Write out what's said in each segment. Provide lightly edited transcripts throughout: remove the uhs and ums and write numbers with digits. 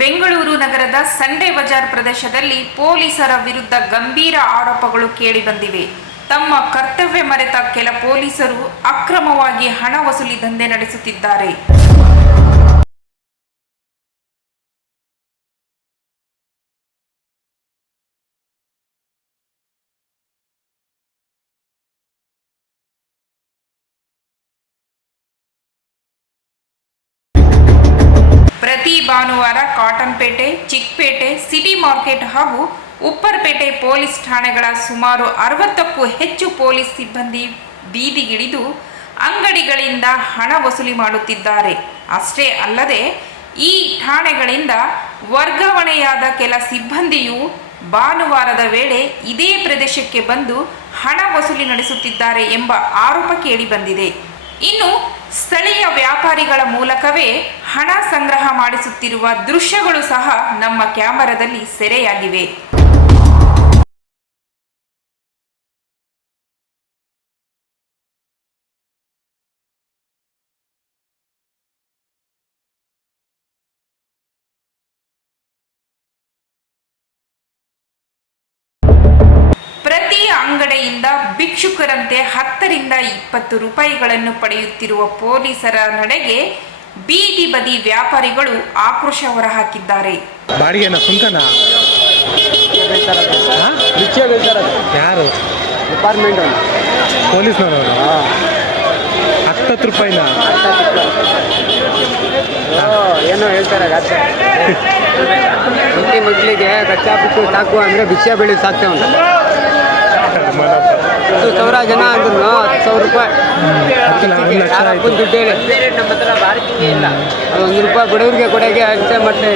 ಬೆಂಗಳೂರು ನಗರದ ಸಂಡೇ ಬಜಾರ್ ಪ್ರದೇಶದಲ್ಲಿ ಪೊಲೀಸರ ವಿರುದ್ಧ ಗಂಭೀರ ಆರೋಪಗಳು ಕೇಳಿಬಂದಿವೆ. ತಮ್ಮ ಕರ್ತವ್ಯ ಮರೆತ ಕೆಲ ಪೊಲೀಸರು ಅಕ್ರಮವಾಗಿ ಹಣ ವಸೂಲಿ ದಂಧೆ ನಡೆಸುತ್ತಿದ್ದಾರೆ. ಪ್ರತಿ ಭಾನುವಾರ ಕಾಟನ್ಪೇಟೆ, ಚಿಕ್ಕಪೇಟೆ, ಸಿಟಿ ಮಾರ್ಕೆಟ್ ಹಾಗೂ ಉಪ್ಪರ್ಪೇಟೆ ಪೊಲೀಸ್ ಠಾಣೆಗಳ ಸುಮಾರು 60ಕ್ಕೂ ಹೆಚ್ಚು ಪೊಲೀಸ್ ಸಿಬ್ಬಂದಿ ಬೀದಿಗಿಳಿದು ಅಂಗಡಿಗಳಿಂದ ಹಣ ವಸೂಲಿ ಮಾಡುತ್ತಿದ್ದಾರೆ. ಅಷ್ಟೇ ಅಲ್ಲದೆ ಈ ಠಾಣೆಗಳಿಂದ ವರ್ಗಾವಣೆಯಾದ ಕೆಲ ಸಿಬ್ಬಂದಿಯು ಭಾನುವಾರದ ವೇಳೆ ಇದೇ ಪ್ರದೇಶಕ್ಕೆ ಬಂದು ಹಣ ವಸೂಲಿ ನಡೆಸುತ್ತಿದ್ದಾರೆ ಎಂಬ ಆರೋಪ ಕೇಳಿಬಂದಿದೆ. ಇನ್ನು ಸ್ಥಳೀಯ ವ್ಯಾಪಾರಿಗಳ ಮೂಲಕವೇ ಹಣ ಸಂಗ್ರಹ ಮಾಡಿಸುತ್ತಿರುವ ದೃಶ್ಯಗಳು ಸಹ ನಮ್ಮ ಕ್ಯಾಮೆರಾದಲ್ಲಿ ಸೆರೆಯಾಗಿವೆ. ಪ್ರತಿ ಅಂಗಡಿಯಿಂದ ಭಿಕ್ಷುಕರಂತೆ 10 ರಿಂದ 20 ರೂಪಾಯಿಗಳನ್ನು ಪಡೆಯುತ್ತಿರುವ ಪೊಲೀಸರ ನಡೆಗೆ ಬೀದಿ ಬದಿ ವ್ಯಾಪಾರಿಗಳು ಆಕ್ರೋಶ ಹೊರಹಾಕಿದ್ದಾರೆ. ಬಾಡಿಗೆನ ಸುಂಕನ ಯಾರು ಡಿಪಾರ್ಟ್ಮೆಂಟ್ ಪೊಲೀಸ್ನವರು 10 ರೂಪಾಯಿನ ಏನೋ ಹೇಳ್ತಾರೆ. ಮಕ್ಕಳಿಗೆ ಕಚ್ಚಾ ಬಿಟ್ಟು ಸಾಕು ಅಂದರೆ ಭಿಕ್ಷೆ ಬೆಳಿ ಸಾಕ್ತೇವೆ ಅಂತ 10,000 ಜನ ಅಂದ್ರೂ 10,000 ರೂಪಾಯಿ ದುಡ್ಡು ಹೇಳಿ ನಮ್ಮ ಹತ್ರ ಬಾರ್ಕಿಂಗ್ ಇಲ್ಲ. ಅದು 1 ರೂಪಾಯಿ ಬಡವರಿಗೆ ಕೊಡೋಕೆ ಅಷ್ಟೇ. ಮತ್ತೆ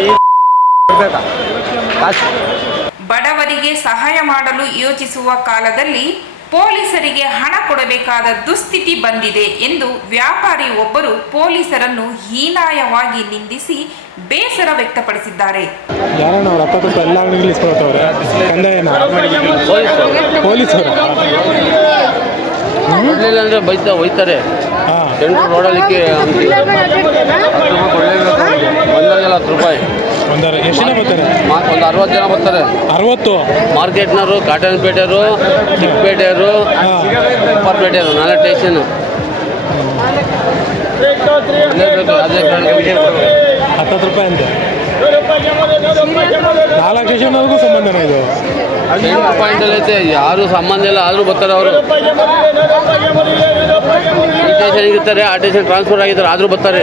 ಬಡವರಿಗೆ ಸಹಾಯ ಮಾಡಲು ಯೋಚಿಸುವ ಕಾಲದಲ್ಲಿ ಪೊಲೀಸರಿಗೆ ಹಣ ಕೊಡಬೇಕಾದ ದುಸ್ಥಿತಿ ಬಂದಿದೆ ಎಂದು ವ್ಯಾಪಾರಿ ಒಬ್ಬರು ಪೊಲೀಸರನ್ನು ಹೀನಾಯವಾಗಿ ನಿಂದಿಸಿ ಬೇಸರ ವ್ಯಕ್ತಪಡಿಸಿದ್ದಾರೆ. ಅಂದ್ರೆ ಬೈತಾ ಹೋಯ್ತಾರೆ ಜನರು ನೋಡಲಿಕ್ಕೆ. 10 ರೂಪಾಯಿ ಎಷ್ಟು ಜನ ಬರ್ತಾರೆ? ಒಂದು 60 ಜನ ಬರ್ತಾರೆ. 60 ಮಾರ್ಕೆಟ್ನವರು, ಕಾಟನ್ಪೇಟೆಯವರು, ಚಿಕ್ಕಪೇಟೆಯವರು, ಉಪ್ಪರ್ಪೇಟೆಯವರು, 4 ಸ್ಟೇಷನ್. ಅದೇ 10 ರೂಪಾಯಿ ಅಂತೆ 4 ಸ್ಟೇಷನ್ವರೆಗೂ ಸಂಬಂಧನ ಇದು. 10 ಪಾಯಿಂಟಲ್ಲಿ ಐತೆ. ಯಾರು ಸಂಬಂಧ ಇಲ್ಲ ಆದರೂ ಬರ್ತಾರೆ ಅವರು. ಈ ಸ್ಟೇಷನ್ಗೆ ಇರ್ತಾರೆ, ಆ ಸ್ಟೇಷನ್ ಟ್ರಾನ್ಸ್ಫರ್ ಆಗಿದ್ದಾರೆ ಆದರೂ ಬರ್ತಾರೆ.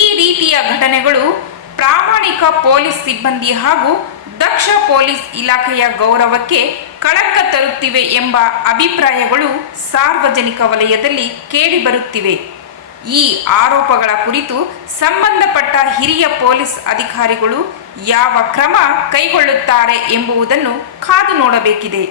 ಈ ರೀತಿಯ ಘಟನೆಗಳು ಪ್ರಾಮಾಣಿಕ ಪೊಲೀಸ್ ಸಿಬ್ಬಂದಿ ಹಾಗೂ ದಕ್ಷ ಪೊಲೀಸ್ ಇಲಾಖೆಯ ಗೌರವಕ್ಕೆ ಕಳಂಕ ತರುತ್ತಿವೆ ಎಂಬ ಅಭಿಪ್ರಾಯಗಳು ಸಾರ್ವಜನಿಕ ವಲಯದಲ್ಲಿ ಕೇಳಿಬರುತ್ತಿವೆ. ಈ ಆರೋಪಗಳ ಕುರಿತು ಸಂಬಂಧಪಟ್ಟ ಹಿರಿಯ ಪೊಲೀಸ್ ಅಧಿಕಾರಿಗಳು ಯಾವ ಕ್ರಮ ಕೈಗೊಳ್ಳುತ್ತಾರೆ ಎಂಬುದನ್ನು ಕಾದು ನೋಡಬೇಕಿದೆ.